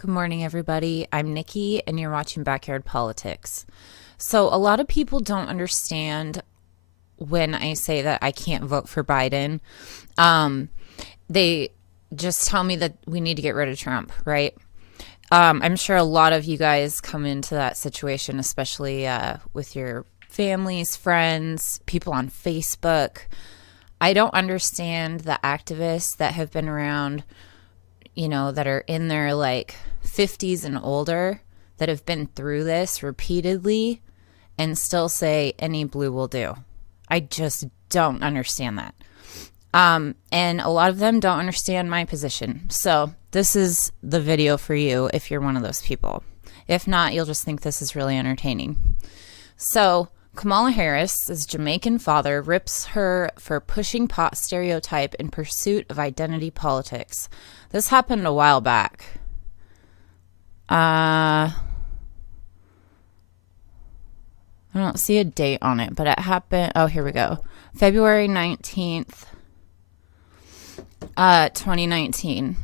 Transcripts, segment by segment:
Good morning, everybody. I'm Nikki, and you're watching Backyard Politics. So, a lot of people don't understand when I say that I can't vote for Biden. They just tell me that we need to get rid of Trump, right? I'm sure a lot of you guys come into that situation, especially with your families, friends, people on Facebook. I don't understand the activists that have been around, that are in their 50s and older, that have been through this repeatedly and still say any blue will do. I just don't understand that. And a lot of them don't understand my position. So this is the video for you if you're one of those people. If not, you'll just think this is really entertaining. So Kamala Harris' Jamaican father rips her for pushing pot stereotype in pursuit of identity politics. This happened a while back. I don't see a date on it, but it happened. Oh, here we go. February 19th, 2019.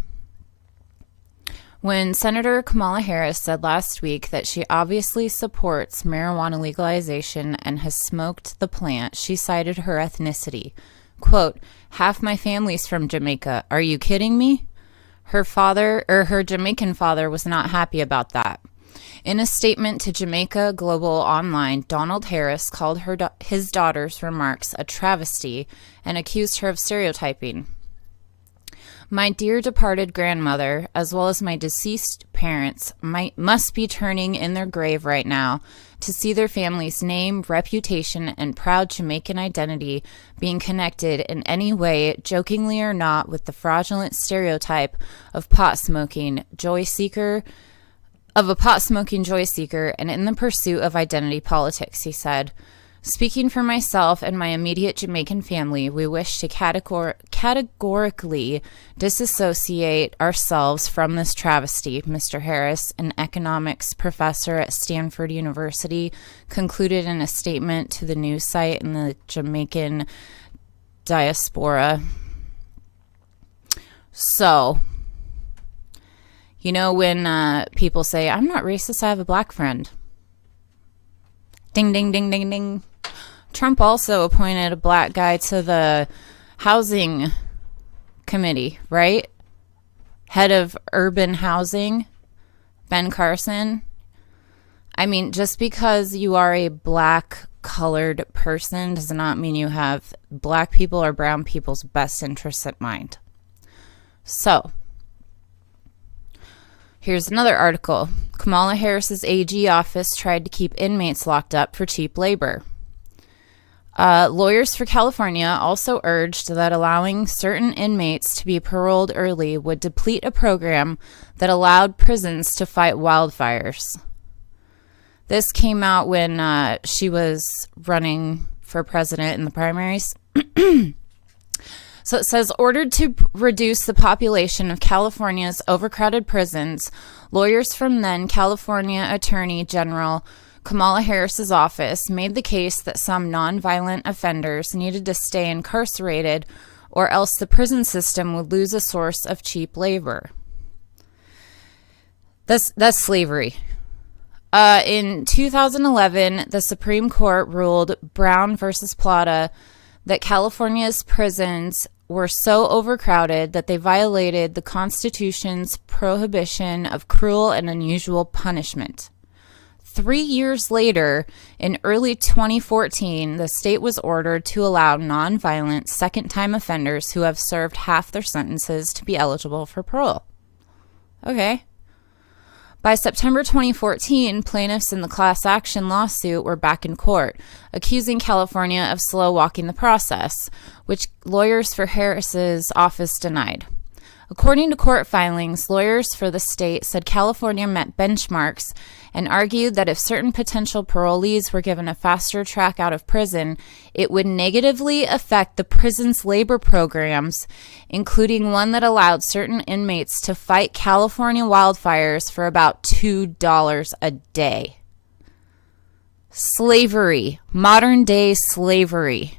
When Senator Kamala Harris said last week that she obviously supports marijuana legalization and has smoked the plant, she cited her ethnicity. Quote, "Half my family's from Jamaica. Are you kidding me?" Her Jamaican father was not happy about that. In a statement to Jamaica Global Online, Donald Harris called his daughter's remarks a travesty and accused her of stereotyping. "My dear departed grandmother, as well as my deceased parents, must be turning in their grave right now to see their family's name, reputation, and proud Jamaican identity being connected in any way, jokingly or not, with the fraudulent stereotype of a pot smoking joy seeker and in the pursuit of identity politics," he said. "Speaking for myself and my immediate Jamaican family, we wish to categorically disassociate ourselves from this travesty," Mr. Harris, an economics professor at Stanford University, concluded in a statement to the news site in the Jamaican diaspora. So, when people say, "I'm not racist, I have a black friend." Ding, ding, ding, ding, ding. Trump also appointed a black guy to the housing committee, right? Head of urban housing, Ben Carson. I mean, just because you are a black colored person does not mean you have black people or brown people's best interests at mind. So, here's another article. Kamala Harris's AG office tried to keep inmates locked up for cheap labor. Lawyers for California also urged that allowing certain inmates to be paroled early would deplete a program that allowed prisons to fight wildfires. This came out when she was running for president in the primaries. So it says, ordered to reduce the population of California's overcrowded prisons, lawyers from then California Attorney General Kamala Harris's office made the case that some nonviolent offenders needed to stay incarcerated or else the prison system would lose a source of cheap labor. That's slavery. In 2011, the Supreme Court ruled Brown versus Plata that California's prisons were so overcrowded that they violated the Constitution's prohibition of cruel and unusual punishment. 3 years later, in early 2014, the state was ordered to allow nonviolent second-time offenders who have served half their sentences to be eligible for parole. Okay. By September 2014, plaintiffs in the class action lawsuit were back in court, accusing California of slow-walking the process, which lawyers for Harris's office denied. According to court filings, lawyers for the state said California met benchmarks and argued that if certain potential parolees were given a faster track out of prison, it would negatively affect the prison's labor programs, including one that allowed certain inmates to fight California wildfires for about $2 a day. Slavery, modern day slavery.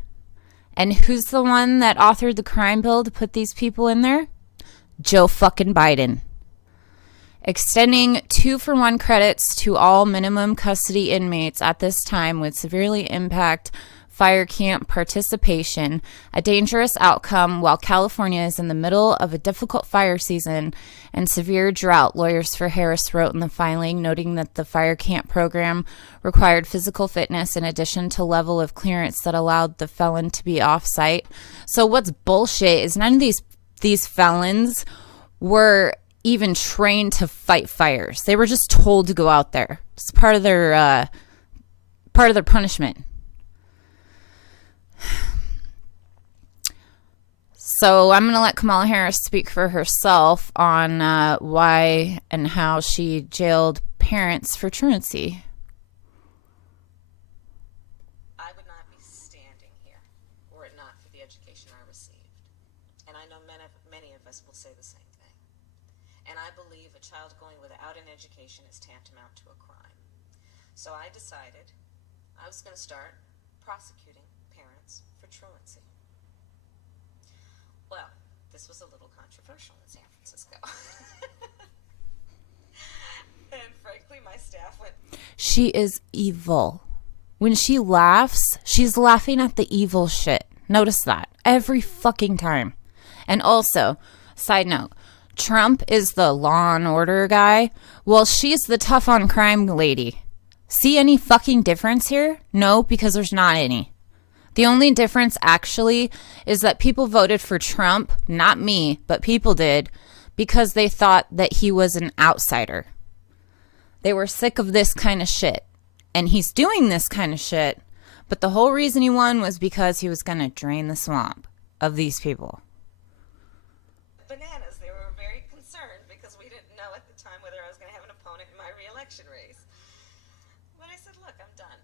And who's the one that authored the crime bill to put these people in there? Joe fucking Biden. Extending 2-for-1 credits to all minimum custody inmates at this time would severely impact fire camp participation, a dangerous outcome while California is in the middle of a difficult fire season and severe drought, lawyers for Harris wrote in the filing, noting that the fire camp program required physical fitness in addition to level of clearance that allowed the felon to be off-site. So what's bullshit is none of these felons were even trained to fight fires. They were just told to go out there. It's part of their punishment. So I'm going to let Kamala Harris speak for herself on why and how she jailed parents for truancy. I would not be standing here were it not for the education I received. And I know many of us will say the same thing. And I believe a child going without an education is tantamount to a crime. So I decided I was going to start prosecuting parents for truancy. Well, this was a little controversial in San Francisco. And frankly, my staff went... She is evil. When she laughs, she's laughing at the evil shit. Notice that. Every fucking time. And also, side note, Trump is the law and order guy. Well, she's the tough on crime lady. See any fucking difference here? No, because there's not any. The only difference, actually, is that people voted for Trump, not me, but people did, because they thought that he was an outsider. They were sick of this kind of shit. And he's doing this kind of shit, but the whole reason he won was because he was going to drain the swamp of these people. Bananas. They were very concerned because we didn't know at the time whether I was going to have an opponent in my re-election race. But I said, look, I'm done.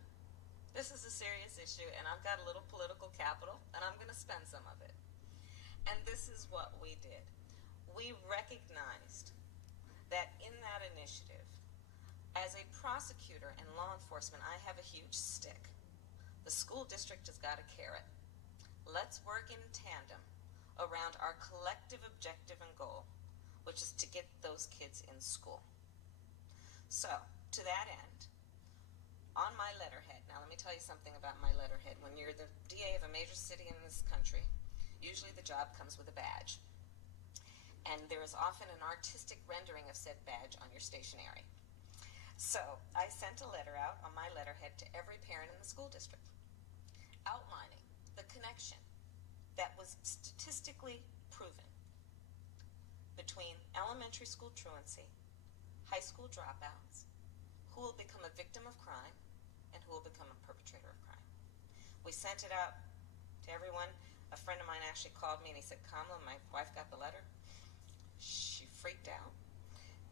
This is a serious issue, and I've got a little political capital, and I'm going to spend some of it. And this is what we did. We recognized that in that initiative, as a prosecutor and law enforcement, I have a huge stick. The school district has got a carrot. Let's work in tandem around our collective objective and goal, which is to get those kids in school. So, to that end, on my letterhead, now let me tell you something about my letterhead. When you're the DA of a major city in this country, usually the job comes with a badge. And there is often an artistic rendering of said badge on your stationery. So I sent a letter out on my letterhead to every parent in the school district, outlining the connection that was statistically proven between elementary school truancy, high school dropouts, who will become a victim of crime, and who will become a perpetrator of crime. We sent it out to everyone. A friend of mine actually called me and he said, Kamala, my wife got the letter. She freaked out.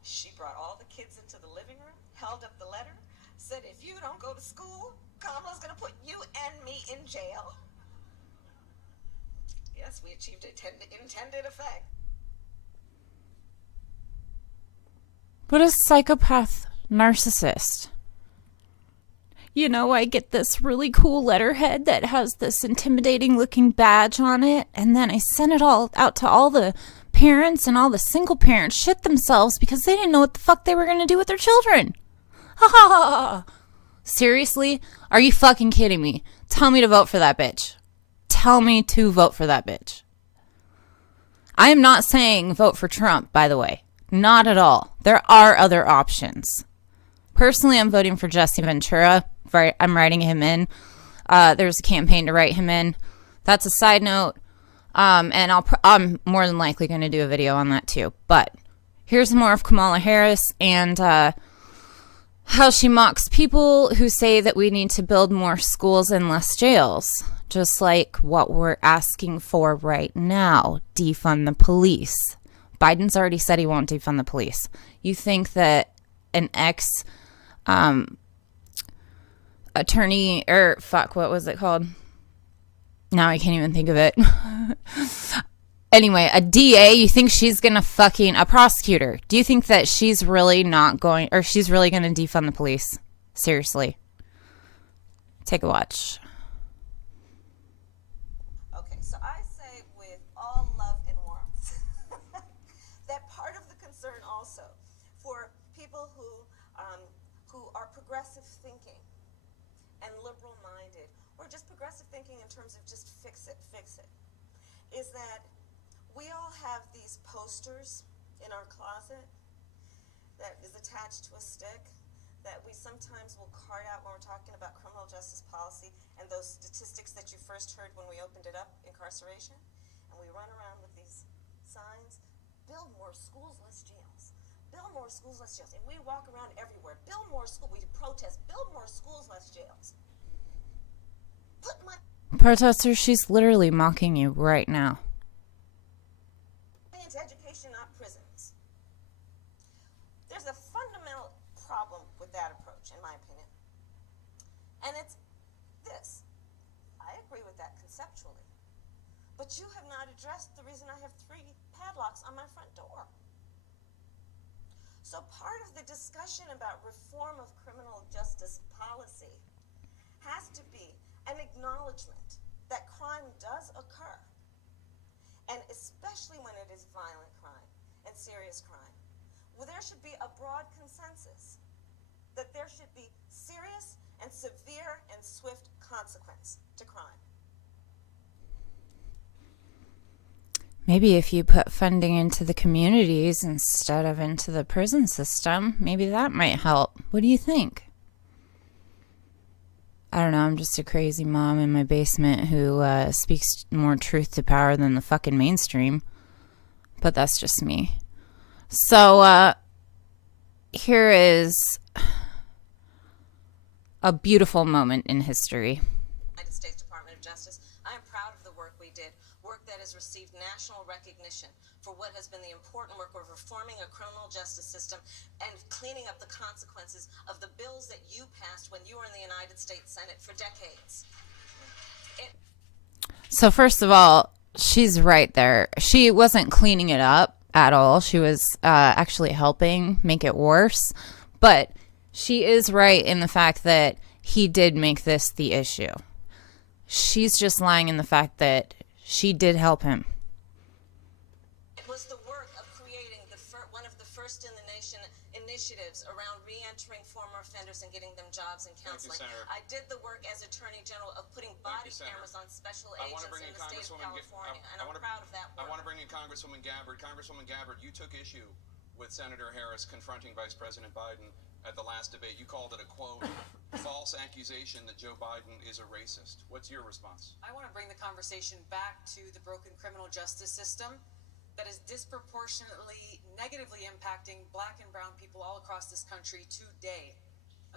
She brought all the kids into the living room, held up the letter, said, if you don't go to school, Kamala's going to put you and me in jail. Yes, we achieved intended effect. What a psychopath narcissist. You know, I get this really cool letterhead that has this intimidating looking badge on it, and then I send it all out to all the parents, and all the single parents shit themselves because they didn't know what the fuck they were going to do with their children. Ha ha ha ha. Seriously? Are you fucking kidding me? Tell me to vote for that bitch. Tell me to vote for that bitch. I am not saying vote for Trump, by the way. Not at all. There are other options. Personally, I'm voting for Jesse Ventura. I'm writing him in. There's a campaign to write him in. That's a side note. And I'm more than likely going to do a video on that too. But here's more of Kamala Harris and how she mocks people who say that we need to build more schools and less jails. Just like what we're asking for right now. Defund the police. Biden's already said he won't defund the police. You think that an attorney, what was it called? Now I can't even think of it. Anyway, a DA, you think she's going to a prosecutor. Do you think that she's really she's really going to defund the police? Seriously. Take a watch. Okay, so I say with all love and warmth that part of the concern also for who are progressive thinking and liberal minded, or just progressive thinking in terms of just fix it, is that we all have these posters in our closet that is attached to a stick that we sometimes will cart out when we're talking about criminal justice policy and those statistics that you first heard when we opened it up, incarceration. And we run around with these signs, build more schools, less jails. Build more schools, less jails. And we walk around everywhere, build more schools, we protest, build more schools, less jails. Put my Protester, she's literally mocking you right now. into education, not prisons. There's a fundamental problem with that approach, in my opinion. And it's this. I agree with that conceptually. But you have not addressed the reason I have 3 padlocks on my front door. So part of the discussion about reform of criminal justice policy has to be an acknowledgement that crime does occur, and especially when it is violent crime and serious crime. Well, there should be a broad consensus that there should be serious and severe and swift consequence to crime. Maybe if you put funding into the communities instead of into the prison system, maybe that might help. What do you think? I don't know, I'm just a crazy mom in my basement who speaks more truth to power than the fucking mainstream. But that's just me. So, here is a beautiful moment in history. United States Department of Justice, I am proud of the work we did, work that has received national recognition for what has been the important work of reforming a criminal justice system and cleaning up the consequences of the bills that you passed when you were in the United States Senate for decades. So first of all, she's right there. She wasn't cleaning it up at all. She was actually helping make it worse. But she is right in the fact that he did make this the issue. She's just lying in the fact that she did help him. It was the work of creating one of the first in the nation initiatives around re-entering former offenders and getting them jobs and counseling. I did the work as Attorney General of putting body cameras on special agents in the state of California, and I'm proud of that work. I want to bring in Congresswoman Gabbard. Congresswoman Gabbard, you took issue with Senator Harris confronting Vice President Biden at the last debate. You called it a, quote, false accusation that Joe Biden is a racist. What's your response? I want to bring the conversation back to the broken criminal justice system that is disproportionately negatively impacting black and brown people all across this country today.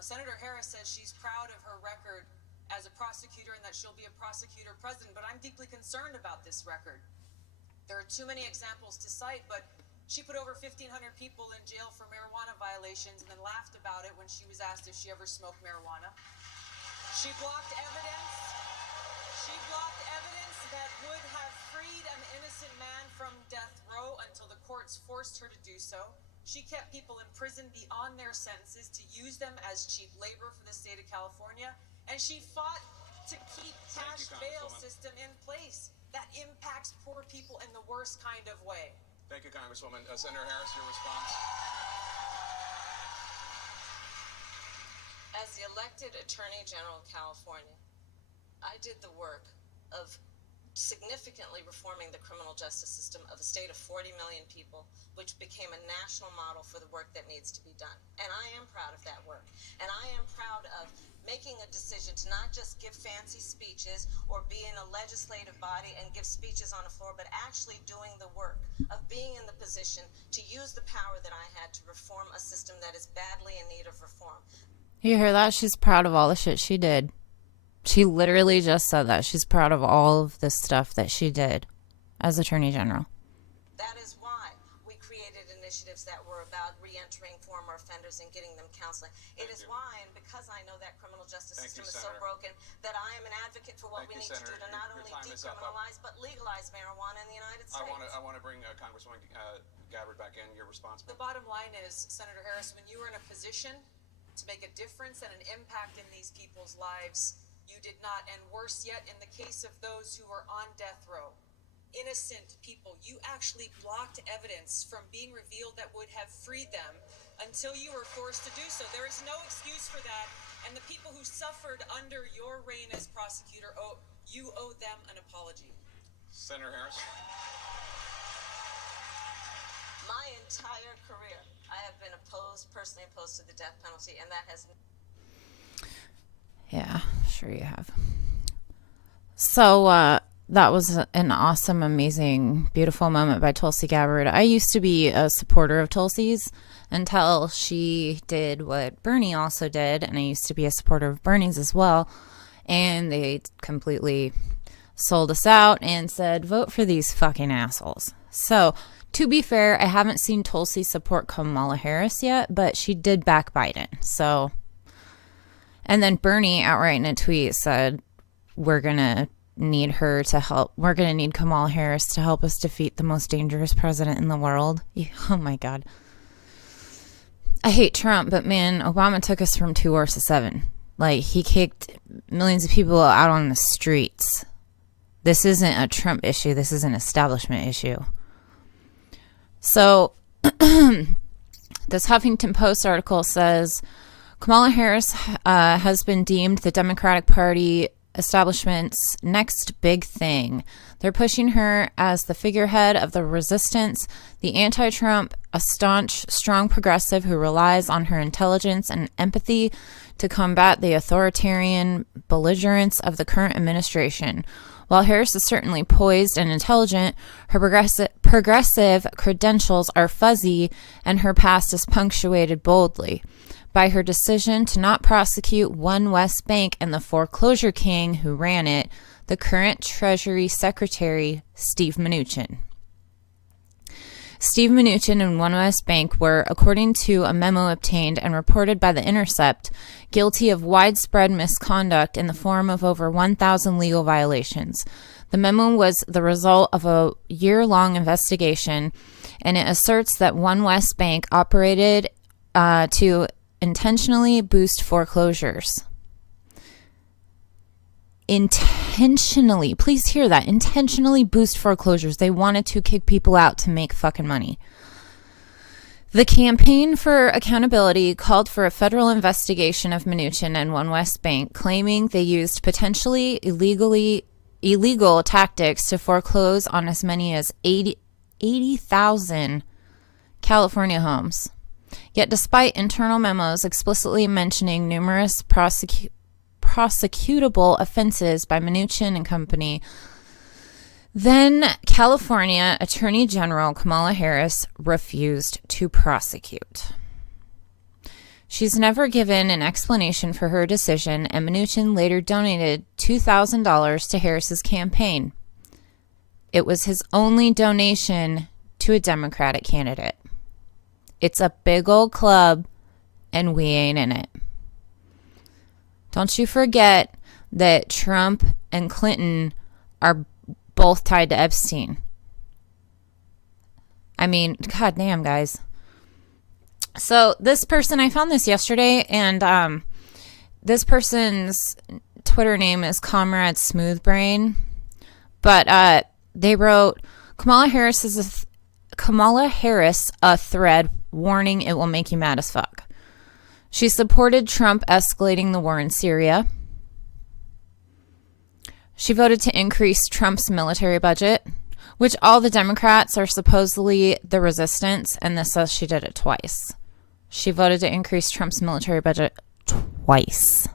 Senator Harris says she's proud of her record as a prosecutor and that she'll be a prosecutor president, but I'm deeply concerned about this record. There are too many examples to cite, but she put over 1,500 people in jail for marijuana violations and then laughed about it when she was asked if she ever smoked marijuana. She blocked evidence. She blocked evidence that would have freed an innocent man from death row until the courts forced her to do so. She kept people in prison beyond their sentences to use them as cheap labor for the state of California. And she fought to keep cash bail system in place that impacts poor people in the worst kind of way. Thank you, Congresswoman. Senator Harris, your response? As the elected Attorney General of California, I did the work of significantly reforming the criminal justice system of a state of 40 million people, which became a national model for the work that needs to be done. And I am proud of that work. And I am proud of making a decision to not just give fancy speeches or be in a legislative body and give speeches on the floor, but actually doing the work of being in the position to use the power that I had to reform a system that is badly in need of reform. You hear that? She's proud of all the shit she did. She literally just said that. She's proud of all of the stuff that she did as Attorney General. That is why we created initiatives that were about re-entering former offenders and getting them counseling. It is why, and because I know that criminal justice system is so broken, that I am an advocate for what we need to do to not only decriminalize but legalize marijuana in the United States. I want to bring Congresswoman Gabbard back in. Your response? The bottom line is, Senator Harris, when you were in a position to make a difference and an impact in these people's lives, you did not. And worse yet, in the case of those who were on death row, innocent people, you actually blocked evidence from being revealed that would have freed them until you were forced to do so. There is no excuse for that. And the people who suffered under your reign as prosecutor, you owe them an apology. Senator Harris. My entire career, I have been personally opposed to the death penalty, and that has... Yeah, sure you have. So, that was an awesome, amazing, beautiful moment by Tulsi Gabbard. I used to be a supporter of Tulsi's until she did what Bernie also did, and I used to be a supporter of Bernie's as well, and they completely sold us out and said, vote for these fucking assholes. So, to be fair, I haven't seen Tulsi support Kamala Harris yet, but she did back Biden. So, and then Bernie outright in a tweet said, we're going to need her to help. We're going to need Kamala Harris to help us defeat the most dangerous president in the world. Oh my God. I hate Trump, but man, Obama took us from 2 wars to 7. Like, he kicked millions of people out on the streets. This isn't a Trump issue. This is an establishment issue. So, this Huffington Post article says, Kamala Harris has been deemed the Democratic Party establishment's next big thing. They're pushing her as the figurehead of the resistance, the anti-Trump, a staunch, strong progressive who relies on her intelligence and empathy to combat the authoritarian belligerence of the current administration. While Harris is certainly poised and intelligent, her progressive credentials are fuzzy and her past is punctuated boldly by her decision to not prosecute One West Bank and the foreclosure king who ran it, the current Treasury Secretary, Steve Mnuchin. Steve Mnuchin and One West Bank were, according to a memo obtained and reported by The Intercept, guilty of widespread misconduct in the form of over 1,000 legal violations. The memo was the result of a year-long investigation, and it asserts that One West Bank operated to intentionally boost foreclosures. Intentionally, please hear that, intentionally boost foreclosures. They wanted to kick people out to make fucking money. The Campaign for Accountability called for a federal investigation of Mnuchin and One West Bank, claiming they used potentially illegal tactics to foreclose on as many as 80,000 California homes. Yet despite internal memos explicitly mentioning numerous prosecutable offenses by Mnuchin and company, then California Attorney General Kamala Harris refused to prosecute. She's never given an explanation for her decision, and Mnuchin later donated $2,000 to Harris's campaign. It was his only donation to a Democratic candidate. It's a big old club, and we ain't in it. Don't you forget that Trump and Clinton are both tied to Epstein. I mean, goddamn, guys. So this person, I found this yesterday, and this person's Twitter name is Comrade Smoothbrain, but they wrote, Kamala Harris, a thread warning it will make you mad as fuck. She supported Trump escalating the war in Syria. She voted to increase Trump's military budget, which all the Democrats are supposedly the resistance, and this says she did it twice. She voted to increase Trump's military budget twice.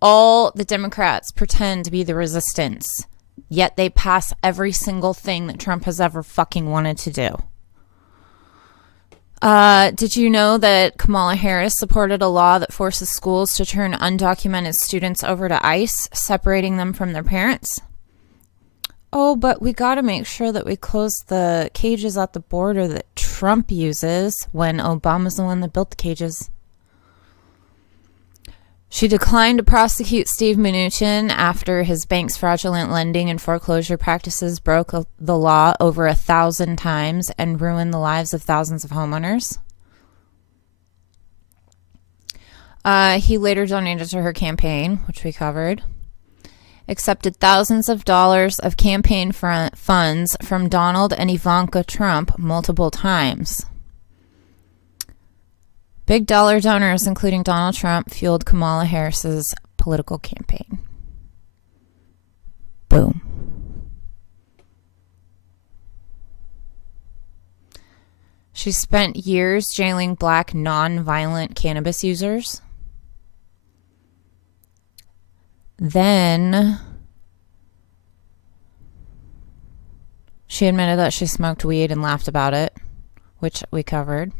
All the Democrats pretend to be the resistance, yet they pass every single thing that Trump has ever fucking wanted to do. Did you know that Kamala Harris supported a law that forces schools to turn undocumented students over to ICE, separating them from their parents? Oh, but we got to make sure that we close the cages at the border that Trump uses when Obama's the one that built the cages. She declined to prosecute Steve Mnuchin after his bank's fraudulent lending and foreclosure practices broke the law over 1,000 times and ruined the lives of thousands of homeowners. He later donated to her campaign, which we covered. Accepted thousands of dollars of campaign funds from Donald and Ivanka Trump multiple times. Big dollar donors, including Donald Trump, fueled Kamala Harris's political campaign. Boom. She spent years jailing black non-violent cannabis users. Then she admitted that she smoked weed and laughed about it, which we covered.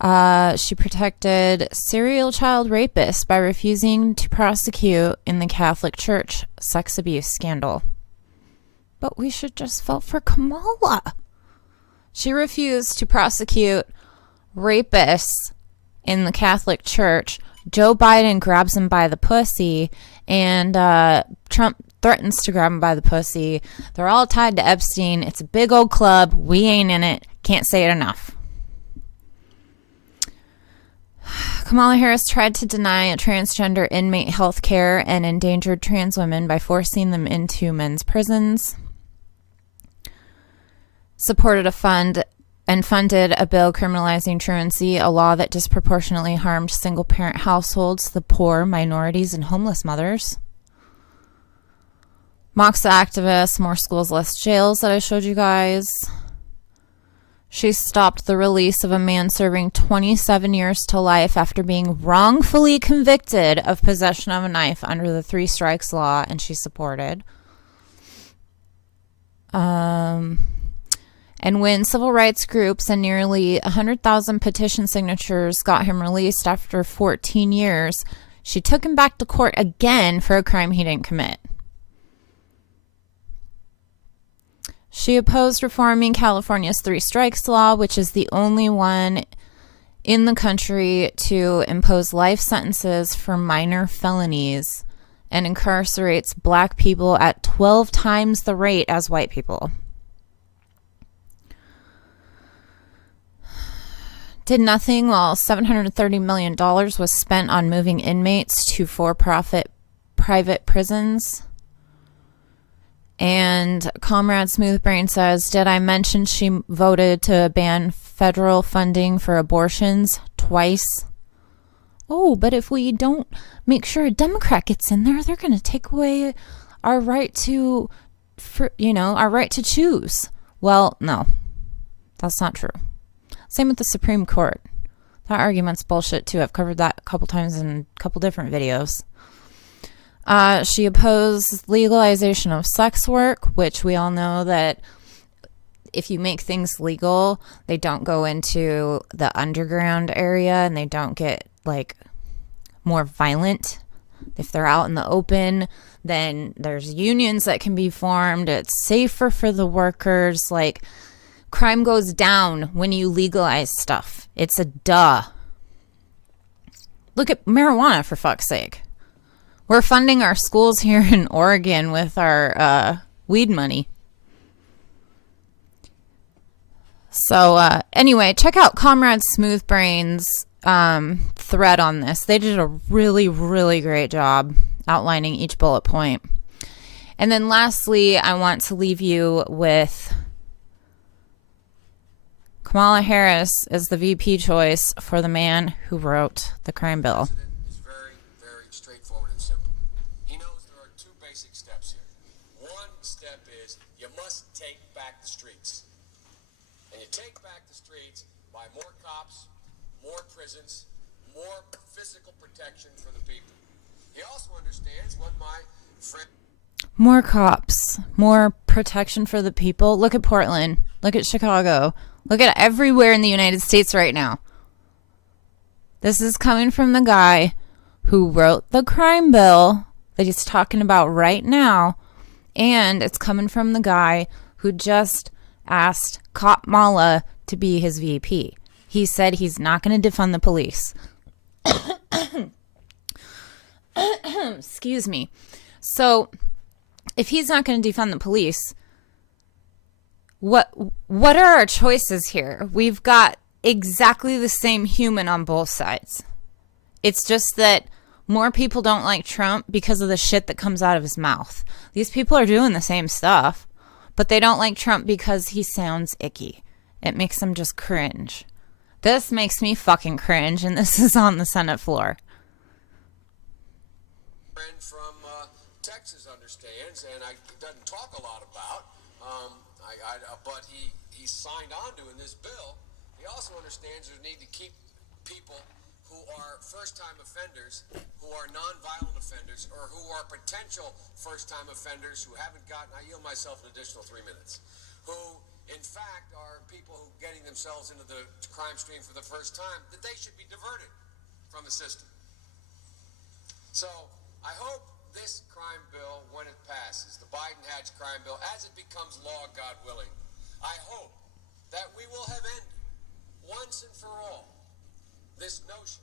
She protected serial child rapists by refusing to prosecute in the Catholic Church sex abuse scandal. But we should just vote for Kamala. She refused to prosecute rapists in the Catholic Church. Joe Biden grabs him by the pussy, and Trump threatens to grab him by the pussy. They're all tied to Epstein. It's a big old club. We ain't in it. Can't say it enough. Kamala Harris tried to deny transgender inmate health care and endangered trans women by forcing them into men's prisons. Supported a fund and funded a bill criminalizing truancy, a law that disproportionately harmed single-parent households, the poor, minorities, and homeless mothers. Mocks the activists, more schools, less jails that I showed you guys. She stopped the release of a man serving 27 years to life after being wrongfully convicted of possession of a knife under the 3 strikes law, and she supported. And when civil rights groups and nearly 100,000 petition signatures got him released after 14 years, she took him back to court again for a crime he didn't commit. She opposed reforming California's 3 strikes law, which is the only one in the country to impose life sentences for minor felonies and incarcerates black people at 12 times the rate as white people. Did nothing while $730 million was spent on moving inmates to for-profit private prisons. And Comrade Smoothbrain says, did I mention she voted to ban federal funding for abortions twice? Oh, but if we don't make sure a Democrat gets in there, they're going to take away our right to, our right to choose. Well, no, that's not true. Same with the Supreme Court. That argument's bullshit too. I've covered that a couple times in a couple different videos. She opposed legalization of sex work, which we all know that if you make things legal, they don't go into the underground area and they don't get more violent. If they're out in the open, then there's unions that can be formed. It's safer for the workers. Crime goes down when you legalize stuff. It's a duh. Look at marijuana, for fuck's sake. We're funding our schools here in Oregon with our weed money. So anyway, check out Comrade Smoothbrain's thread on this. They did a really, really great job outlining each bullet point. And then lastly, I want to leave you with Kamala Harris is the VP choice for the man who wrote the crime bill. It's very, very straightforward and simple. He knows there are 2 basic steps here. One step is you must take back the streets. And you take back the streets by more cops, more prisons, more physical protection for the people. He also understands what my friend... More cops, more protection for the people. Look at Portland. Look at Chicago. Look at everywhere in the United States right now. This is coming from the guy who wrote the crime bill that he's talking about right now. And it's coming from the guy who just asked Kamala to be his VP. He said he's not going to defund the police. Excuse me. So if he's not going to defund the police, what are our choices here? We've got exactly the same human on both sides. It's just that more people don't like Trump because of the shit that comes out of his mouth. These people are doing the same stuff, but they don't like Trump because he sounds icky. It makes them just cringe. This makes me fucking cringe, and this is on the Senate floor. Friend from Texas understands, and doesn't talk a lot about, but he signed on to in this bill. He also understands there's need to keep people who are first-time offenders, who are non-violent offenders, or who are potential first-time offenders who haven't gotten, I yield myself an additional 3 minutes, who in fact are people who are getting themselves into the crime stream for the first time, that they should be diverted from the system. So I hope this crime bill, when it passes, the Biden-Hatch crime bill, as it becomes law, God willing, I hope that we will have ended once and for all this notion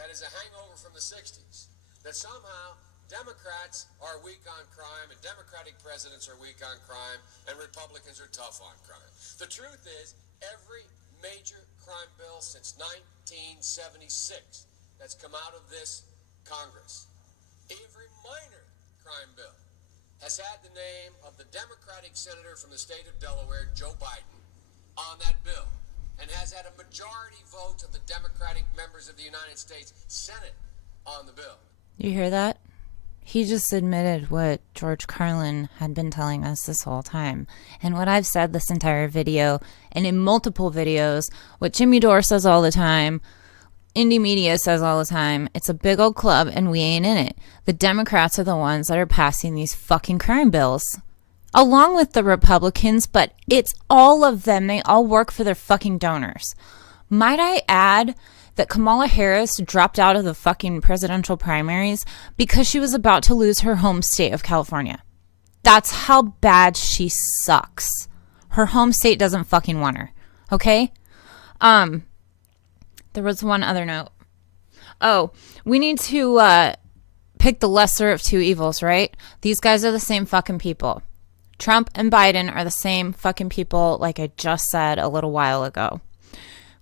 that is a hangover from the 60s, that somehow Democrats are weak on crime and Democratic presidents are weak on crime and Republicans are tough on crime. The truth is, every major crime bill since 1976 that's come out of this Congress, every minor crime bill, has had the name of the Democratic senator from the state of Delaware, Joe Biden, on that bill, and has had a majority vote of the Democratic members of the United States Senate on the bill. You hear that? He just admitted what George Carlin had been telling us this whole time. And what I've said this entire video, and in multiple videos, what Jimmy Dore says all the time, indie media says all the time, it's a big old club and we ain't in it. The Democrats are the ones that are passing these fucking crime bills, along with the Republicans, but it's all of them. They all work for their fucking donors. Might I add that Kamala Harris dropped out of the fucking presidential primaries because she was about to lose her home state of California. That's how bad she sucks. Her home state doesn't fucking want her. Okay? There was one other note. Oh, we need to pick the lesser of two evils, right? These guys are the same fucking people. Trump and Biden are the same fucking people, like I just said a little while ago.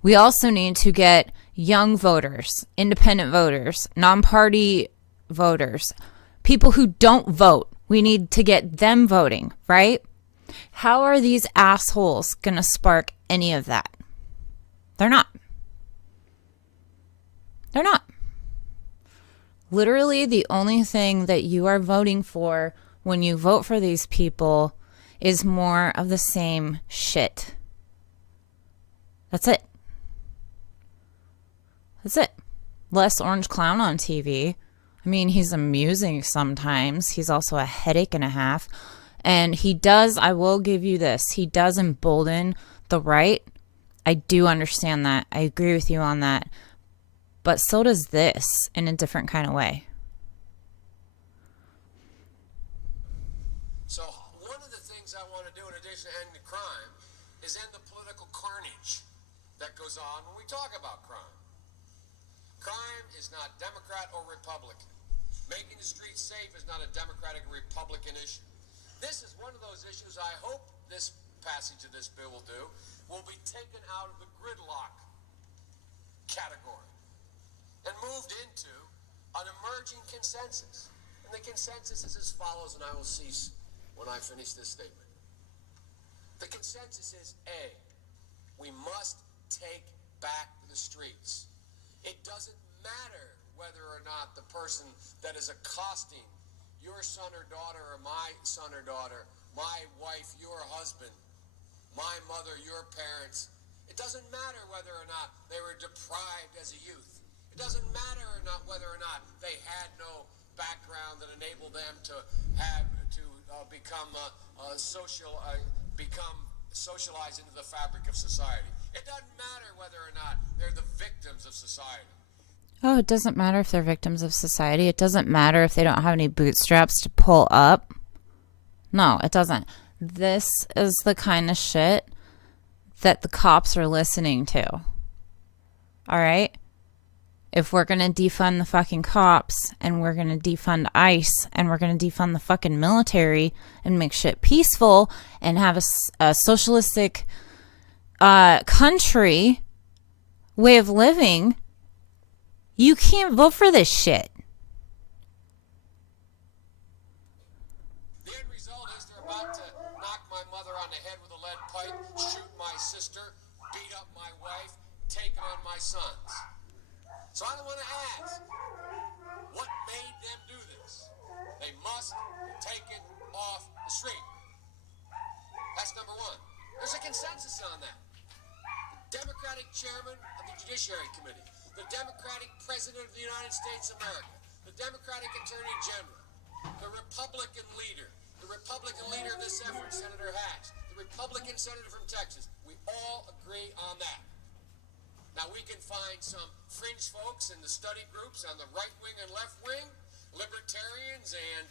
We also need to get young voters, independent voters, non-party voters, people who don't vote. We need to get them voting, right? How are these assholes going to spark any of that? They're not. They're not. Literally, the only thing that you are voting for when you vote for these people is more of the same shit. That's it. That's it. Less Orange Clown on TV. I mean, he's amusing sometimes. He's also a headache and a half. And he does, I will give you this, he does embolden the right. I do understand that. I agree with you on that. But so does this in a different kind of way. So one of the things I want to do in addition to ending crime is end the political carnage that goes on when we talk about crime. Crime is not Democrat or Republican. Making the streets safe is not a Democratic or Republican issue. This is one of those issues I hope this passage of this bill will be taken out of the gridlock category and moved into an emerging consensus. And the consensus is as follows, and I will cease when I finish this statement. The consensus is A, we must take back the streets. It doesn't matter whether or not the person that is accosting your son or daughter or my son or daughter, my wife, your husband, my mother, your parents, it doesn't matter whether or not they were deprived as a youth. It doesn't matter or not whether or not they had no background that enabled them to become socialized into the fabric of society. It doesn't matter whether or not they're the victims of society. Oh, it doesn't matter if they're victims of society. It doesn't matter if they don't have any bootstraps to pull up. No, it doesn't. This is the kind of shit that the cops are listening to. All right? If we're going to defund the fucking cops and we're going to defund ICE and we're going to defund the fucking military and make shit peaceful and have a socialistic country way of living, you can't vote for this shit. The end result is they're about to knock my mother on the head with a lead pipe, shoot my sister, beat up my wife, take sons. So I want to ask, what made them do this? They must be taken off the street. That's number one. There's a consensus on that. The Democratic chairman of the Judiciary Committee, the Democratic president of the United States of America, the Democratic attorney general, the Republican leader of this effort, Senator Hatch, the Republican senator from Texas. We all agree on that. Now, we can find some fringe folks in the study groups on the right wing and left wing, libertarians and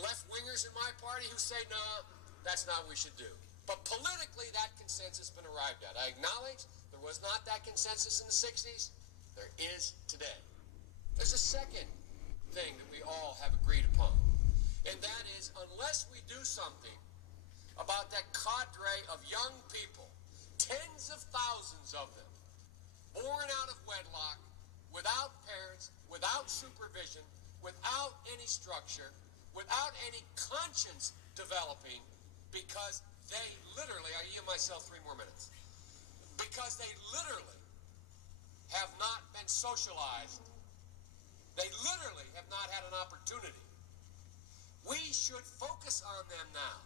left-wingers in my party who say, no, that's not what we should do. But politically, that consensus has been arrived at. I acknowledge there was not that consensus in the 60s. There is today. There's a second thing that we all have agreed upon, and that is unless we do something about that cadre of young people, tens of thousands of them, born out of wedlock, without parents, without supervision, without any structure, without any conscience developing, because they literally, I yield myself 3 more minutes, because they literally have not been socialized. They literally have not had an opportunity. We should focus on them now,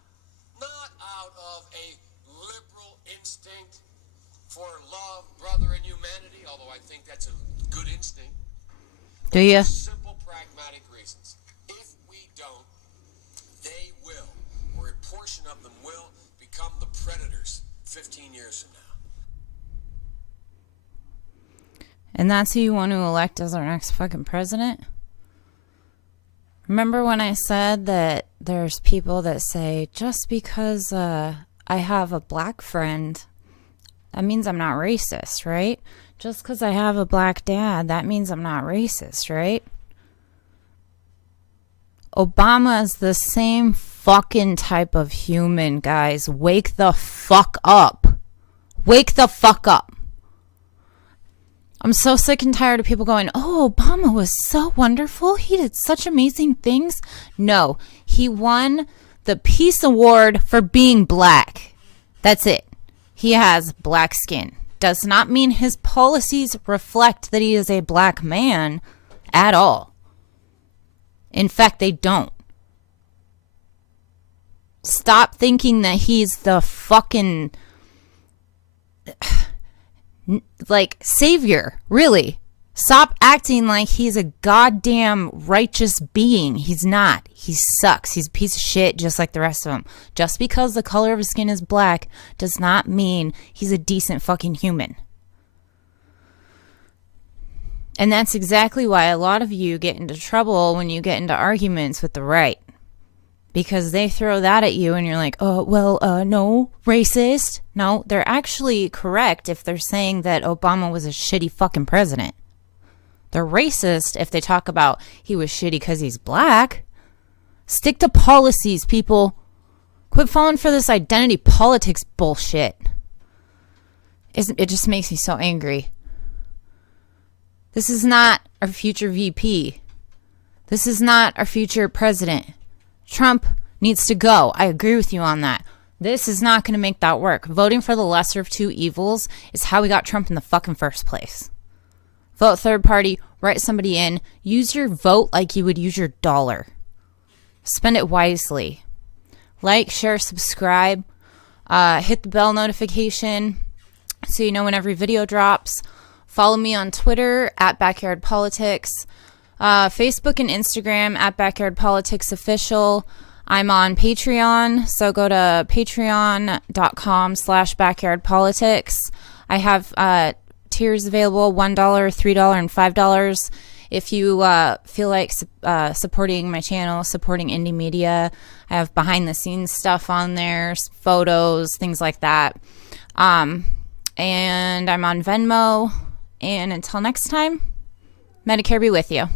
not out of a liberal instinct for love, brother, and humanity, although I think that's a good instinct. Do you? Simple, pragmatic reasons. If we don't, they will, or a portion of them will, become the predators 15 years from now. And that's who you want to elect as our next fucking president? Remember when I said that there's people that say, just because I have a black friend, that means I'm not racist, right? Just because I have a black dad, that means I'm not racist, right? Obama is the same fucking type of human, guys. Wake the fuck up. Wake the fuck up. I'm so sick and tired of people going, oh, Obama was so wonderful. He did such amazing things. No, he won the Peace Award for being black. That's it. He has black skin. Does not mean his policies reflect that he is a black man at all. In fact, they don't. Stop thinking that he's the fucking savior, really. Stop acting like he's a goddamn righteous being. He's not. He sucks. He's a piece of shit just like the rest of them. Just because the color of his skin is black does not mean he's a decent fucking human. And that's exactly why a lot of you get into trouble when you get into arguments with the right. Because they throw that at you and you're like, oh, well, no, racist. No, they're actually correct if they're saying that Obama was a shitty fucking president. They're racist if they talk about he was shitty because he's black. Stick to policies, people. Quit falling for this identity politics bullshit. It just makes me so angry. This is not our future VP. This is not our future president. Trump needs to go. I agree with you on that. This is not going to make that work. Voting for the lesser of two evils is how we got Trump in the fucking first place. Vote third party, write somebody in, use your vote like you would use your dollar. Spend it wisely. Like, share, subscribe, hit the bell notification so you know when every video drops. Follow me on Twitter at Backyard Politics, Facebook and Instagram at Backyard Politics Official. I'm on Patreon, so go to patreon.com/backyardpolitics. I have tiers available, $1, $3, and $5. If you feel like supporting my channel, supporting indie media, I have behind the scenes stuff on there, photos, things like that. And I'm on Venmo. And until next time, Medicare be with you.